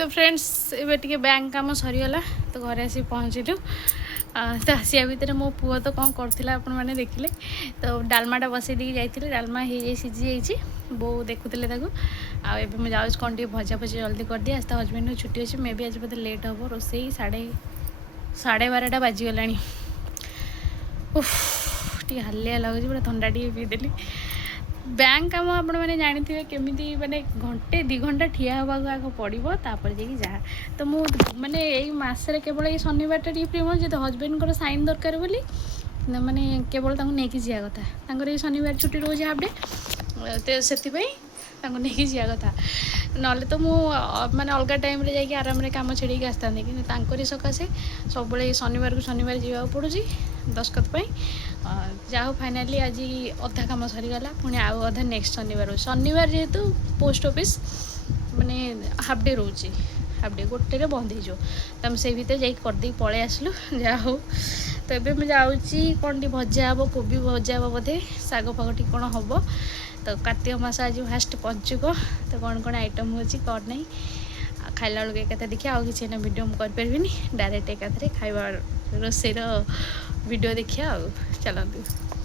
तो फ्रेंड्स ए बैंक कम सरीगला तो घरे आसी पहुँचलु तो आसिया भितर मो पुओ तो कौन करथिला आपण माने देखिले तो डालमाटा बसई दी जाइथिले डालमा हे सीझी जाइए बो देखुले आबे मुझे जाऊँ कौन टी भजा भजी जल्दी कर दिए आज तो हजबैंड छुट्टी अच्छे मे भी आज बोलते लेट हम रोसई 12:30 बाजीगला उफ टी हालिया लगुच पूरा थंडा टी पीदेली बैंक कम आपण मैंने जानी केमी माने घंटे 2 घंटा ठिया हवा आग पड़ो तापर जा जहाँ तो मुझे मैंने यही मसरे केवल ये शनिवार टी फ्री मिले जो हजबैंड को साइन दरकार बोली मैंने केवल नहीं जा कथा ये शनिवार छुट्टी रोज हाफ डे तो से नहीं जा कथा ना तो माने अलग टाइम रे जाकि आराम रे काम छेड़ी आसता कि सकाशे सब शनिवार को शनिवार जावा पड़ू दस्खत जाओ फाइनाली आज अधा काम सरीगला पुणी आउ अधा नेक्स्ट शनिवार जेहेतु पोस्ट ऑफिस माने हाफ डे रोचे हाफ डे गोटे बंद हो तो से भीतर जादी पलि आसलु जा हो तो ये मुझे जाऊँगी कौन टी भजा हे कोबी भजा हे बोधे शाग फाग टी कौन हम तो कार्तिक मास आज फास्ट पंचुक तो कौन कौन आइटम हो कौन नहीं खाइला बेलू एक देखिए आउ कि वीडियो मुझे डायरेक्ट एकाथरे खाइबा रोसईर वीडियो देखिए चलते